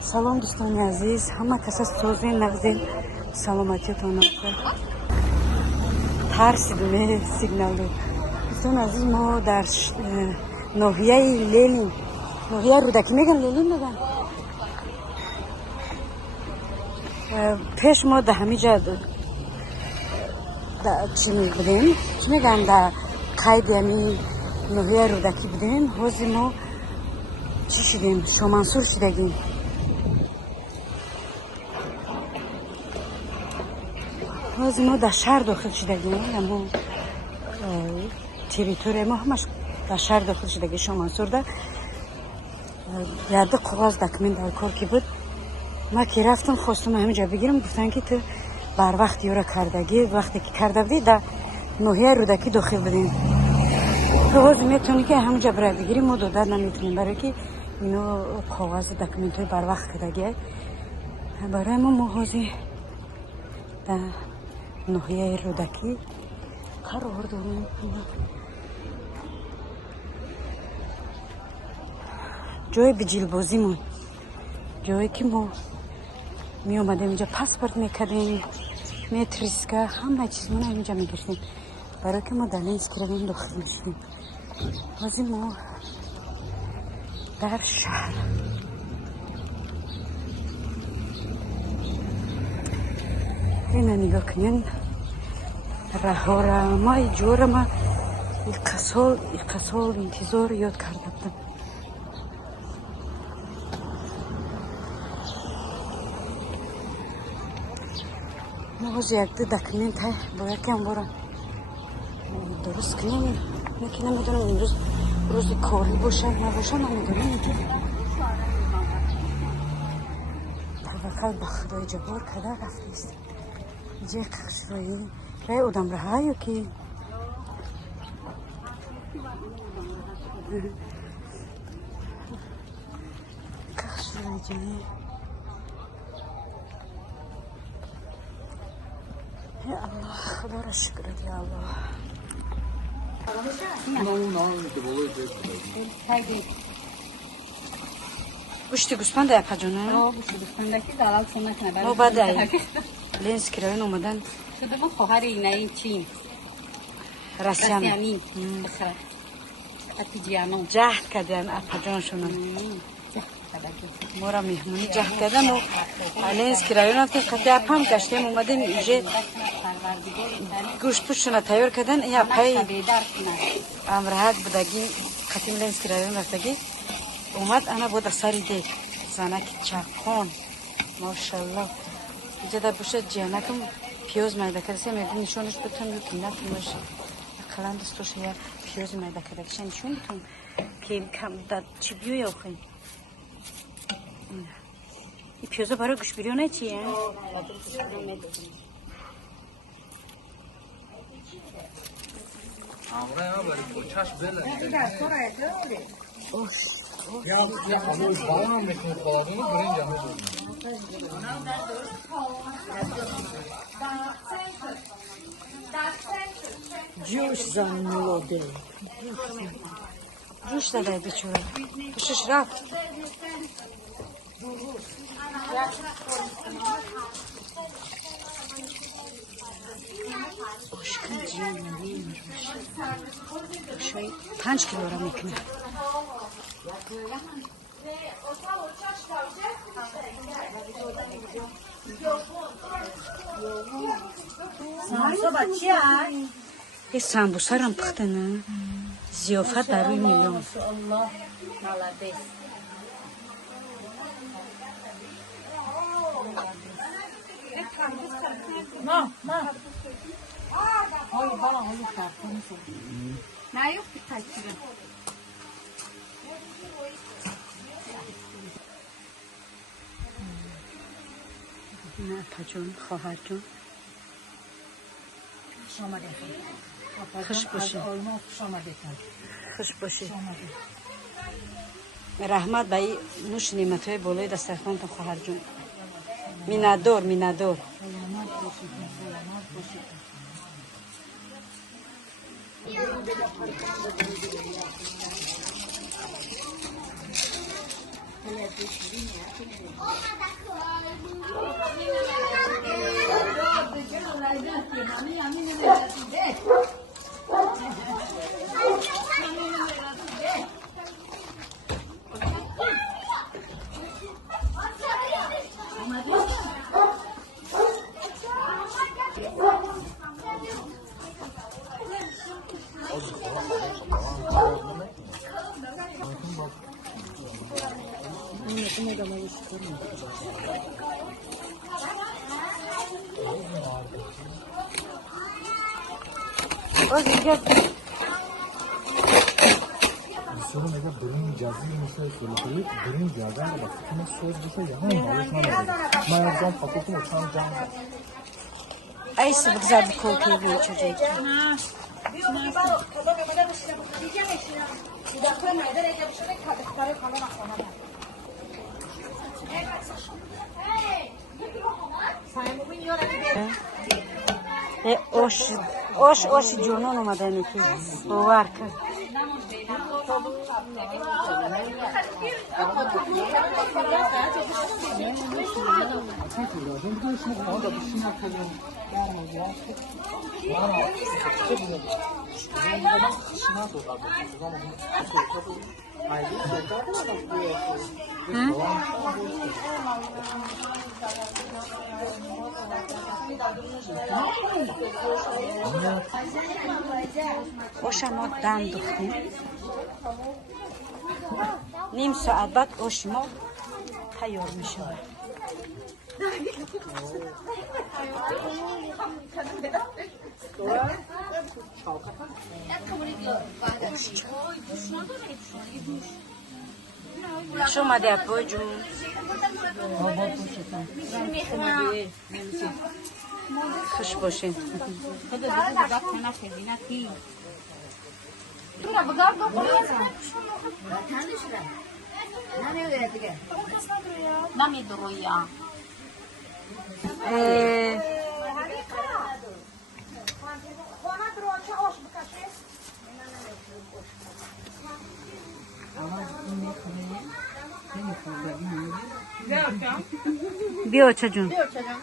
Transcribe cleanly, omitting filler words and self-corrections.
سلام دوستان عزیز، همه کس سوزی نغزین سلامتیتان آفر ترسیدیم سیگنال دو. دوستان عزیز ما در ناحیه لیلیم، ناحیه رودکی میگن، لیلیم میگن. پیش ما در همین جا چی بودیم، چی میگن، در قید یعنی ناحیه رودکی بودیم. حوضی ما چی شدیم، شامنصور سیدگیم. حوضی ما در شهر داخل شدگیم، اما تریتوری ما همش در شهر داخل شدگی. شامنصور ده یاده قواز دکمین در کار کی بود. ما که رفتم خواستم همینجا بگیرم، گفتن که تو بر وقت یورا کردگی، وقتی که کرده بودی در ناحیه رودکی داخل بودیم. کاغذ میتونی که همونجا برای بگیریم، ما دادن نمیتونیم برای که اینو کاغذ دکمنت های بر وقت کردگی برای ما حوضی در ناحیه رودکی قرار داریم. جای بجیلبازی مون، جایی که ما می اومدیم اینجا پاسپورت میکردیم، متریسکا، همه چیز ما اینجا میگرفتیم برای که ما در اینستاگرام داخل میشدیم. بازی ما در شهر اینا نگاه کنین راه را ما اینجور ما یک سال انتظار یاد کرده بودم. ما باز یک دو دکمنت های باید که هم برم درست کنیم. نکی نمیدونم امروز روز کاری باشه نباشه نمیدونم. توکل به خدای جبار کده رفتیست اینجا قصرایی رای ادم راه یا که قصرایی جایی. یا الله خدا را شکرت یا الله. گوشتی گوسفند یا پجانه؟ آه گوشتی گوسفند که دلال سنت نبره. ما بعد لنز کرایون اومدن. شده ما خواهر اینه چیم؟ رسیانی. بخره. اتیجیانو. جهد کردن اپجانشون. ما را مهمونی جهد کردن و لنز کرایون رفتیم قطعه اپم گشتیم اومدیم اینجا گوشت پوششون تیار کردن. یا پای امرهک بودگی قطعه لنز کرایون رفتگی اومد انا بود سری دید زنک چپان ماشالله اینجا در بوشه جانکم پیاز میده کرده میگه نشونش بتون یکی نتون باشه اقلا دستوش یا پیاز میده کرده کشن نشون بتون که کم در چی بیو یا خواهیم. این پیازا برای گوش بیرونه چیه؟ آمرای ما برای کوچاش بله یا هنوز بالا هم میکنه خواهدونو برین جامعه جوش زن ملوده جوش داده بیچوره جوشش رفت. اشکال جیان نمیمش باشه شاید 5 کیلو را میکنه. یه سامبوسه را پخته نه زیافت در روی میلیون. نه یو پتیره نه پجون خواهر جون خوش باشه خوش باشه رحمت به این نوش نعمت‌های بالای دسترخوانتون خواهر جون. مینادور مینادور. O gel. Sorun ne kadar benim cazı mesela söyledi. Benim cazı ama bak kime söz dese ya ne var? Mayardan paketim o çan can. Ay sıvı güzel bir koltuğu bir çocuk. Oş curnon olmadan ki. O var ki. Oşama dandıktım. Nim saat bak oşma tayormuşum. Şuma da yapıcım. Kuş boşun. Hadi bizi bak sana sevina ki. Tura bagar da koyarsan. Nami duruya. Bir o çocuğun. Bir o çocuğum.